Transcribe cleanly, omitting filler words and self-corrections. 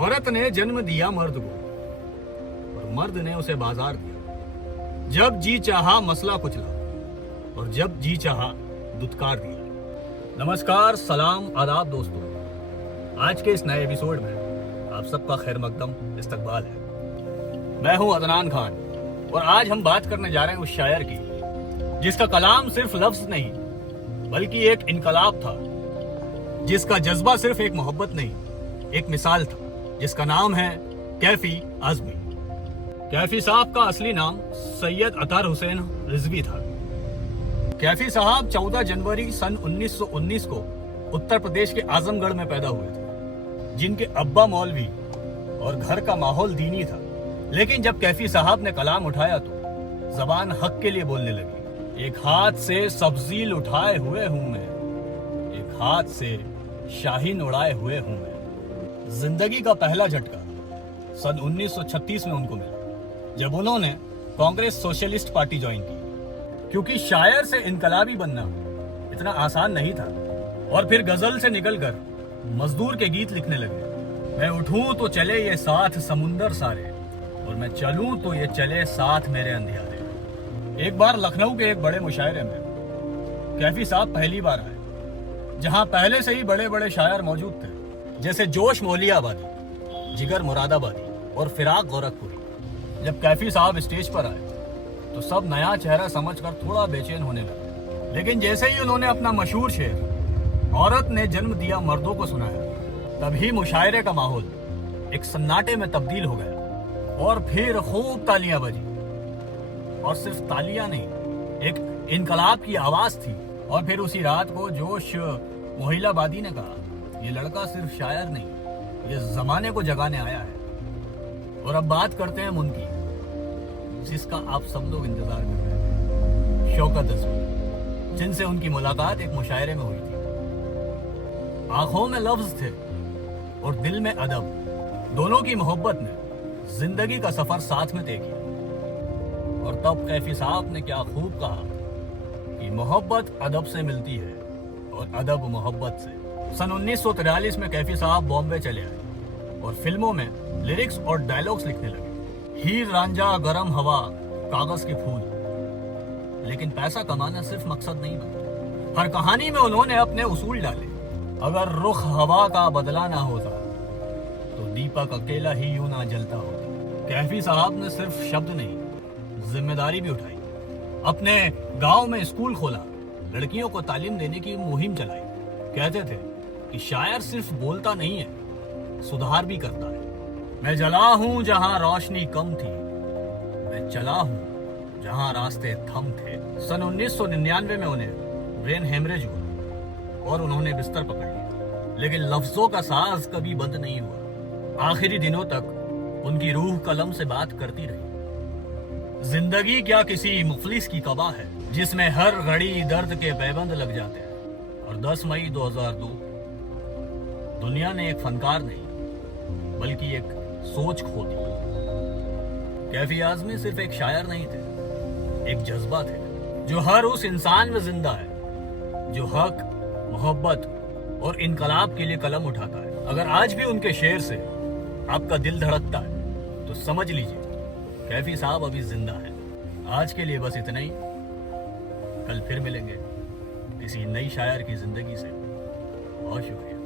औरत ने जन्म दिया मर्द को और मर्द ने उसे बाजार दिया। जब जी चाहा मसला कुचला और जब जी चाहा दुत्कार दिया। नमस्कार, सलाम, आदाब दोस्तों। आज के इस नए एपिसोड में आप सबका खैर मकदम इस्तकबाल है। मैं हूं अदनान खान और आज हम बात करने जा रहे हैं उस शायर की जिसका कलाम सिर्फ लफ्ज नहीं बल्कि एक इनकलाब था, जिसका जज्बा सिर्फ एक मोहब्बत नहीं एक मिसाल था, जिसका नाम है कैफी आजमी। कैफी साहब का असली नाम सैयद अतर हुसैन रिजवी था। कैफी साहब 14 जनवरी सन 1919 को उत्तर प्रदेश के आजमगढ़ में पैदा हुए थे, जिनके अब्बा मौलवी और घर का माहौल दीनी था। लेकिन जब कैफी साहब ने कलाम उठाया तो जबान हक के लिए बोलने लगी। एक हाथ से सब्जील उठाए हुए हूं मैं, एक हाथ से शाहीन उड़ाए हुए हूं मैं। जिंदगी का पहला झटका सन 1936 में उनको मिला, जब उन्होंने कांग्रेस सोशलिस्ट पार्टी ज्वाइन की, क्योंकि शायर से इनकलाबी बनना इतना आसान नहीं था। और फिर गजल से निकलकर मजदूर के गीत लिखने लगे। मैं उठूं तो चले ये साथ समुंदर सारे, और मैं चलूं तो ये चले साथ मेरे अंधियारे। एक बार लखनऊ के एक बड़े मुशायरे में कैफी साहब पहली बार आए, जहां पहले से ही बड़े बड़े शायर मौजूद थे, जैसे जोश मौलियाबादी, जिगर मुरादाबादी और फिराक गोरखपुरी। जब कैफी साहब स्टेज पर आए तो सब नया चेहरा समझकर थोड़ा बेचैन होने लगे। लेकिन जैसे ही उन्होंने अपना मशहूर शेर औरत ने जन्म दिया मर्दों को सुनाया, तभी मुशायरे का माहौल एक सन्नाटे में तब्दील हो गया। और फिर खूब तालियां बजी, और सिर्फ तालियां नहीं, एक इनकलाब की आवाज थी। और फिर उसी रात को जोश मोहिलाबादी ने कहा, ये लड़का सिर्फ शायर नहीं, ये जमाने को जगाने आया है। और अब बात करते हैं मुन की, जिसका आप सब लोग इंतजार कर रहे हैं, शौकत अजमी, जिनसे उनकी मुलाकात एक मुशायरे में हुई थी। आंखों में लफ्ज थे और दिल में अदब, दोनों की मोहब्बत ने जिंदगी का सफर साथ में तय किया। और तब कैफी साहब ने क्या खूब कहा कि मोहब्बत अदब से मिलती है और अदब मोहब्बत से। सन 1943 में कैफी साहब बॉम्बे चले आए और फिल्मों में लिरिक्स और डायलॉग्स लिखने लगे। हीर रांझा, गरम हवा, कागज के फूल। लेकिन पैसा कमाना सिर्फ मकसद नहीं बना। हर कहानी में उन्होंने अपने उसूल डाले। अगर रुख हवा का बदला ना होता तो दीपक अकेला ही यूं ना जलता होता। कैफी साहब ने सिर्फ शब्द नहीं, जिम्मेदारी भी उठाई। अपने गांव में स्कूल खोला, लड़कियों को तालीम देने की मुहिम चलाई। कहते थे कि शायर सिर्फ बोलता नहीं है, सुधार भी करता है। मैं जला हूं जहां रोशनी कम थी, मैं चला हूं जहां रास्ते थम थे। सन 1999 में उन्हें ब्रेन हेमरेज हुआ और उन्होंने बिस्तर पकड़ लिया। लेकिन लफ्जों का साज कभी बंद नहीं हुआ। आखिरी दिनों तक उनकी रूह कलम से बात करती रही। जिंदगी क्या किसी मुफलिस की कबा है, जिसमें हर घड़ी दर्द के पैबंद लग जाते हैं। और 10 मई 2002 दुनिया ने एक फनकार नहीं बल्कि एक सोच खो दी। कैफी आजमी सिर्फ एक शायर नहीं थे, एक जज्बा थे, जो हर उस इंसान में जिंदा है जो हक, मोहब्बत और इनकलाब के लिए कलम उठाता है। अगर आज भी उनके शेर से आपका दिल धड़कता है तो समझ लीजिए कैफी साहब अभी जिंदा है। आज के लिए बस इतना ही। कल फिर मिलेंगे किसी नई शायर की जिंदगी से। बहुत शुक्रिया।